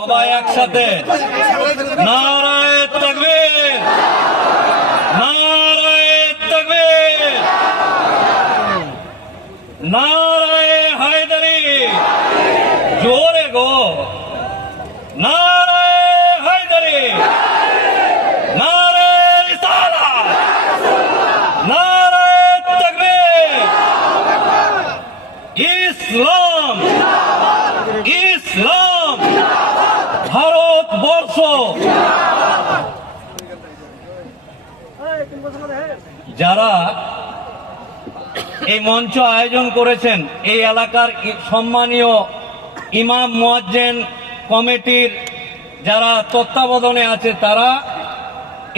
সবাই একসাথে নারায়ে তাকবীর, নারায়ে তাকবীর, নারায়ে হায়দারি, জোরে গো, নারায়ে হায়দারি, নারায়ে রিসালাত, নারায়ে তাকবীর। ইসলাম, ইসলাম, ভারতবর্ষ। যারা এই মঞ্চ আয়োজন করেছেন, এই এলাকার সম্মানীয় ইমাম মুয়াজ্জিন কমিটির যারা তত্ত্বাবধানে আছে, তারা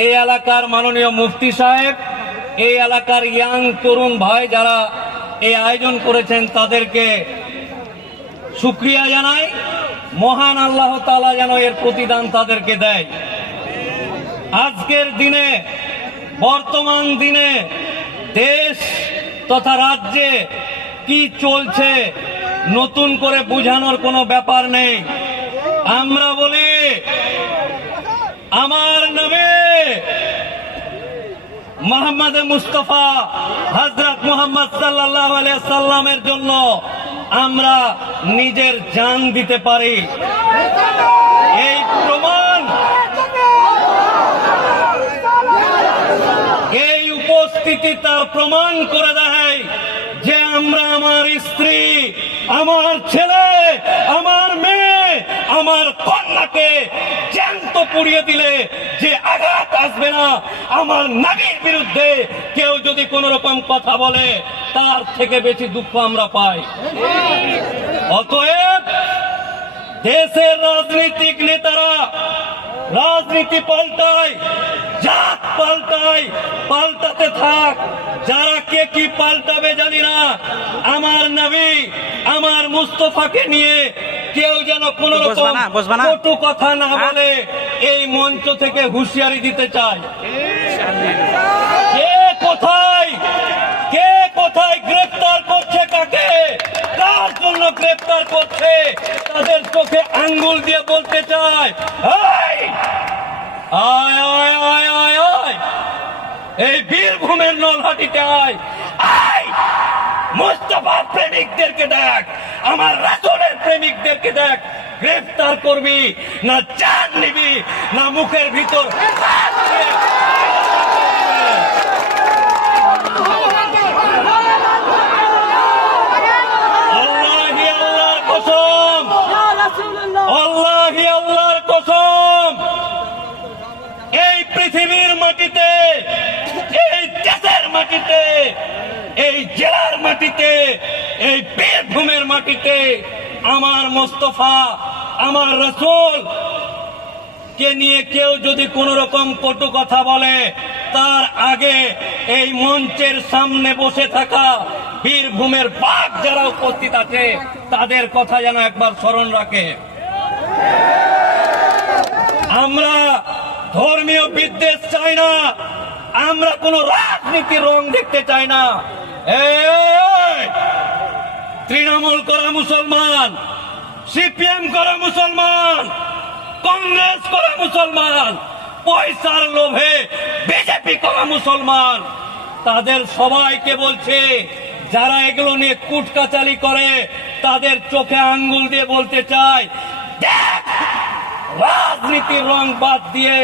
এই এলাকার মাননীয় মুফতি সাহেব, এই এলাকার ইয়াং তরুণ ভাই যারা এই আয়োজন করেছেন, তাদেরকে শুকরিয়া জানাই। মহান আল্লাহ তাআলা যেন এর প্রতিদান তাদেরকে দেয়। আজকের দিনে, বর্তমান দিনে দেশ তথা রাজ্যে কি চলছে নতুন করে বোঝানোর কোনো ব্যাপার নেই। আমরা বলি আমার নবী মুহাম্মদ মুস্তাফা হযরত মুহাম্মদ সাল্লাল্লাহু আলাইহি সাল্লামের জন্য আমরা নিজের জান দিতে পারি। এই প্রমাণ, এই উপস্থিতি তার প্রমাণ করে দেয় যে আমরা আমার স্ত্রী, আমার ছেলে, আমার মেয়ে, আমার কন্যাকে জ্যান্ত পুড়িয়ে দিলে যে আঘাত আসবে না, আমার নবীর বিরুদ্ধে কেউ যদি কোন রকম কথা বলে তার থেকে বেশি দুঃখ আমরা পাই। অতএব দেশের রাজনৈতিক নেতারা রাজনীতি পাল্টায়, জাত পাল্টায়, পাল্টাতে থাক। যারা কে কি পাল্টাবে জানি না। আমার নবী, আমার মুস্তাফাকে নিয়ে কেউ যেন কোন রকম কটু কথা না বলে, এই মঞ্চ থেকে হুঁশিয়ারি দিতে চাই। কে কোথায়, কে কোথায় গ্রেফতার করছে, কাকে, কার জন্য গ্রেফতার করছে, তাদের চোখে আঙ্গুল দিয়ে বলতে চায়, আয় আয় আয় আয় আয় আয়, এই বীরভূমের নলহাটিতে আয়, আয় মুস্তাফার প্রেমিকদেরকে দেখ, আমার রাসূলের প্রেমিকদেরকে দেখ। গ্রেফতার করবি না জান নিবি, না মুখের ভিতর আল্লাহি আল্লাহর কসম, আল্লাহি আল্লাহর কসম, এই পৃথিবীর মাটিতে, এই দেশের মাটিতে, এই জেলার মাটিতে, এই বীরভূমের মাটিতে আমার মুস্তাফা, আমার রাসূল কে নিয়ে কেউ যদি কোন রকম কটু কথা বলে, তার আগে এই মঞ্চের সামনে বসে থাকা বীরভূমের বাঘ যারা উপস্থিত আছে, তাদের কথা যেন একবার স্মরণ রাখে। আমরা ধর্মীয় বিদ্বেষ চাই না, আমরা কোন রাজনীতির রং দেখতে চাই না। তৃণমূল করা মুসলমান, সিপিএম করা মুসলমান, কংগ্রেস করা মুসলমান, পয়সার লোভে বিজেপি করা মুসলমান, তাদের সবাইকে বলছে, যারা এগুলো নিয়ে কুটকাচালি করে তাদের চোখে আঙ্গুল দিয়ে বলতে চায়, দেখ, রাজনীতির রং বাদ দিয়ে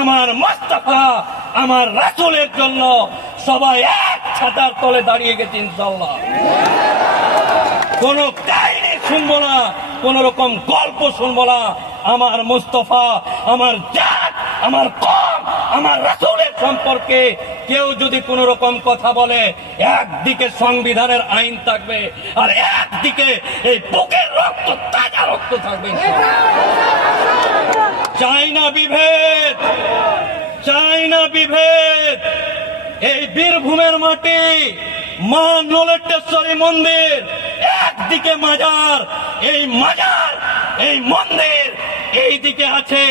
আমার মুস্তাফা, আমার রাসূলের জন্য সবাই এক ছাতার তলে দাঁড়িয়ে গেছে ইনশাআল্লাহ। কোন কাহিনী শুনবো না, কোন রকম গল্প শুনবো না। আমার মুস্তাফা, আমার জাত, আমার কওম, আমার রাসূলের সম্পর্কে কেউ যদি কোন রকম কথা বলে, একদিকে সংবিধানের আইন থাকবে আর একদিকে এই বুকের রক্ত, তাজা রক্ত থাকবে। চাই না বিভেদ, চাই না বিভেদ। এই বীরভূমের মাটি, মা নলেটেশ্বরী মন্দির, একদিকে মাজার, এই মাজার, এই মন্দির, এই দিকে আছে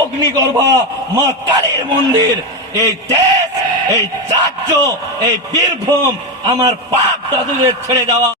অগ্নিগর্ভা মা কালীর মন্দির। এই দেশ, এই রাজ্য, এই বীরভূম আমার বাপ দাদুদের ছেড়ে যাওয়া।